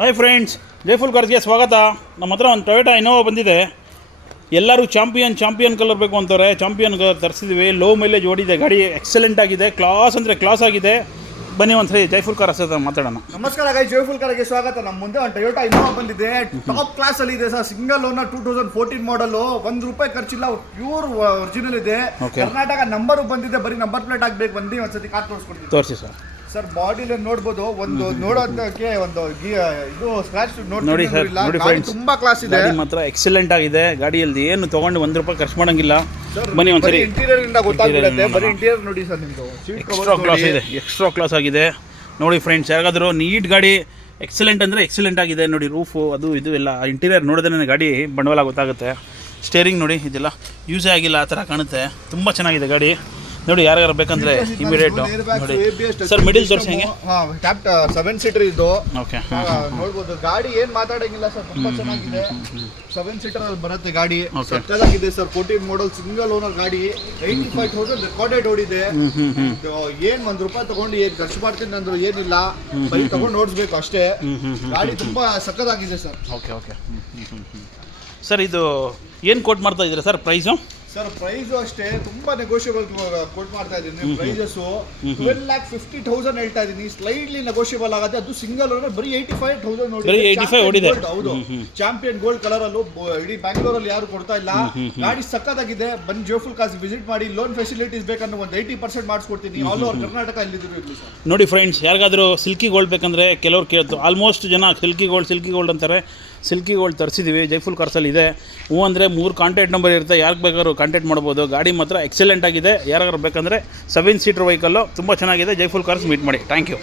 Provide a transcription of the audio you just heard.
Hi friends, ಜೈಫುಲ್ ಕಾರ್ಸ್ಗೆ ಸ್ವಾಗತ. ನಮ್ಮ ಹತ್ರ ಒಂದು ಟೊಯೋಟಾ ಇನೋವಾ ಬಂದಿದೆ. ಎಲ್ಲರೂ ಚಾಂಪಿಯನ್ ಕಲರ್ ಬೇಕು ಅಂತಾರೆ. ಚಾಂಪಿಯನ್ ಕಲರ್ ತರಿಸಿದ್ವಿ. ಲೋ ಮೈಲೇಜ್ ಓಡಿದೆ ಗಾಡಿ, ಎಕ್ಸಲೆಂಟ್ ಆಗಿದೆ. ಕ್ಲಾಸ್ ಅಂದರೆ ಕ್ಲಾಸ್ ಆಗಿದೆ. ಬನ್ನಿ ಒಂದ್ಸರಿ ಜೈಫುಲ್ ಕಾರ್ ಹತ್ರ ಮಾತಾಡೋಣ. ನಮಸ್ಕಾರ ಗೈ, ಜೈಫುಲ್ ಕಾರ್ಗೆ ಸ್ವಾಗತ. ನಮ್ಮ ಮುಂದೆ ಒಂದು ಟೊಯೋಟಾ ಇನೋವಾ ಬಂದಿದೆ. ಟಾಪ್ ಕ್ಲಾಸ್ ಅಲ್ಲಿ ಇದೆ ಸರ್. ಸಿಂಗಲ್ ಓನರ್ 2014 ಮಾಡಲು. ₹1 ಖರ್ಚಿಲ್ಲ, ಪ್ಯೂರ್ ಒರಿಜಿನಲ್ ಇದೆ. ಕರ್ನಾಟಕ ನಂಬರ್ ಬಂದಿದೆ. ಬರೀ ನಂಬರ್ ಪ್ಲೇಟ್ ಆಗ್ಬೇಕು. ಬಂದು ಒಂದ್ಸತಿ ಕಾರ್ ತೋರಿಸ್ಕೊಡ್ತೀವಿ. ತೋರಿಸಿ ಸರ್. ಬಾಡಿಲಿ ನೋಡ್ಬೋದು, ಒಂದು ನೋಡೋದಕ್ಕೆ ಒಂದು ಇದು ಸ್ಕ್ರಾಚ್ ನೋಡಿ ಸರ್. ನೋಡಿ ಫ್ರೆಂಡ್ಸ್, ತುಂಬಾ ಕ್ಲಾಸ್ ಇದೆ. ಗಾಡಿ ಮಾತ್ರ ಎಕ್ಸಲೆಂಟ್ ಆಗಿದೆ. ಗಾಡಿಯಲ್ಲಿ ಏನು ತಗೊಂಡು ₹1 ಖರ್ಚು ಮಾಡಂಗಿಲ್ಲ. ಬನ್ನಿ ಒಂದ್ಸರಿ ಇಂಟೀರಿಯರ್ ಇಂದ ಗೊತ್ತಾಗುತ್ತೆ. ಬರೀ ಇಂಟೀರಿಯರ್ ನೋಡಿ ಸರ್. ನಿಮ್ದು ಎಕ್ಸ್ಟ್ರಾ ಕ್ಲಾಸ್ ಇದೆ, ಎಕ್ಸ್ಟ್ರಾ ಕ್ಲಾಸ್ ಆಗಿದೆ. ನೋಡಿ ಫ್ರೆಂಡ್ಸ್, ಯಾರಾದರೂ ನೀಟ್ ಗಾಡಿ ಎಕ್ಸಲೆಂಟ್ ಅಂದರೆ ಎಕ್ಸಲೆಂಟ್ ಆಗಿದೆ. ನೋಡಿ ರೂಫು ಅದು ಇದು ಎಲ್ಲ ಇಂಟೀರಿಯರ್ ನೋಡಿದ್ರೆ ನನಗೆ ಗಾಡಿ ಬಂಡವಾಳ ಗೊತ್ತಾಗುತ್ತೆ. ಸ್ಟೇರಿಂಗ್ ನೋಡಿ, ಇದೆಲ್ಲ ಯೂಸೇ ಆಗಿಲ್ಲ, ಆ ಥರ ಕಾಣುತ್ತೆ. ತುಂಬ ಚೆನ್ನಾಗಿದೆ ಗಾಡಿ. ನೋಡಿ, ಯಾರ್ಯಾರು ಬೇಕಂದ್ರೆ ಇಮಿಡಿಯೇಟು ನೋಡಿ ಸರ್. ಮಿಡಿಲ್ ತೋರಿಸಿ ಹೆಂಗೆ. 7 ಸೀಟರ್ ಇದು. ಓಕೆ, ನೋಡ್ಬೋದು. ಗಾಡಿ ಏನು ಮಾತಾಡಂಗಿಲ್ಲ ಸರ್, ತುಂಬ ಚೆನ್ನಾಗಿದೆ. 7 ಸೀಟರ್ ಅಲ್ಲಿ ಬರುತ್ತೆ ಗಾಡಿ. ಸಕ್ಕತ್ತಾಗಿದೆ ಸರ್. 14 ಮಾಡಲ್ ಸಿಂಗಲ್ ಓನರ್ ಗಾಡಿ. 85,000 ರೆಕಾರ್ಡೆಡ್ ಓಡಿದೆ. ಏನ್ ₹1 ತಗೊಂಡು ಏನ್ ಖರ್ಚು ಮಾಡ್ತೀನಿ ಅಂದ್ರು ಏನಿಲ್ಲ. ಬರೀ ತಗೊಂಡು ನೋಡಿಸ್ಬೇಕು ಅಷ್ಟೇ. ಗಾಡಿ ತುಂಬಾ ಸಕ್ಕತ್ತಾಗಿದೆ ಸರ್. ಓಕೆ ಓಕೆ ಸರ್, ಇದು ಏನು ಕೋಟ್ ಮಾಡ್ತಾ ಇದ್ದೀರಾ ಸರ್ ಪ್ರೈಸು? ಸರ್ ಪ್ರೈಸು ಅಷ್ಟೇ ತುಂಬಾ ನೆಗೋಷಿಯಬಲ್ ಕೊಟ್ ಮಾಡ್ತಾ ಇದ್ದೀನಿ. ಪ್ರೈಸಸ್ಸು 12,50,000 ಹೇಳ್ತಾ ಇದ್ದೀನಿ. ಸ್ಲೈಡ್ಲಿ ನೆಗೋಷಿಯಬಲ್ ಆಗುತ್ತೆ. ಅದು ಸಿಂಗಲ್ ಓನರ್. ಬರೀ 85,000 ನೋಡಿ. 85 ಓಡಿದೆ. ಹೌದು, ಚಾಂಪಿಯನ್ ಗೋಲ್ಡ್ ಕಲರ್ ಅಲ್ಲೂ ಇಡೀ ಬ್ಯಾಂಗ್ಳೂರಲ್ಲಿ ಯಾರು ಕೊಡ್ತಾ ಇಲ್ಲ. ಗಾಡಿ ಸಕ್ಕತ್ತಾಗಿದೆ. ಬನ್ನಿ ಜೈಫುಲ್ ಕಾರ್ಸ್ ವಿಸಿಟ್ ಮಾಡಿ. ಲೋನ್ ಫೆಸಿಲಿಟೀಸ್ ಬೇಕಂದ್ರೆ ಒಂದು 80% ಮಾಡಿಸ್ಕೊಡ್ತೀನಿ. ಆಲ್ ಓವರ್ ಕರ್ನಾಟಕ ಎಲ್ಲಿದ್ರು ಇರಲಿ ಸರ್. ನೋಡಿ ಫ್ರೆಂಡ್ಸ್, ಯಾರಿಗಾದರೂ ಸಿಲ್ಕಿ ಗೋಲ್ಡ್ ಬೇಕಂದ್ರೆ ಕೆಲವ್ರು ಕೇಳ್ತು. ಆಲ್ಮೋಸ್ಟ್ ಜನ ಸಿಲ್ಕಿ ಗೋಲ್ಡ್ ಅಂತಾರೆ. ಸಿಲ್ಕಿ ಗೋಲ್ಡ್ ತರಿಸಿದ್ದೀವಿ. ಜೈಫುಲ್ ಕಾರ್ಸಲ್ಲಿ ಇದೆ. ಹ್ಞೂ ಅಂದರೆ 3 ಕಾಂಟ್ಯಾಕ್ಟ್ ನಂಬರ್ ಇರುತ್ತೆ. ಯಾರಿಗೆ ಬೇಕಾದ್ರೂ ಕಾಂಟ್ಯಾಕ್ಟ್ ಮಾಡ್ಬೋದು. ಗಾಡಿ ಮಾತ್ರ ಎಕ್ಸಲೆಂಟ್ ಆಗಿದೆ. ಯಾರಾದ್ರೂ ಬೇಕಂದರೆ 7 ಸೀಟರ್ ವೆಹಿಕಲ್ಲು ತುಂಬ ಚೆನ್ನಾಗಿದೆ. ಜೈಫುಲ್ ಕಾರ್ಸ್ ಮೀಟ್ ಮಾಡಿ. Thank you.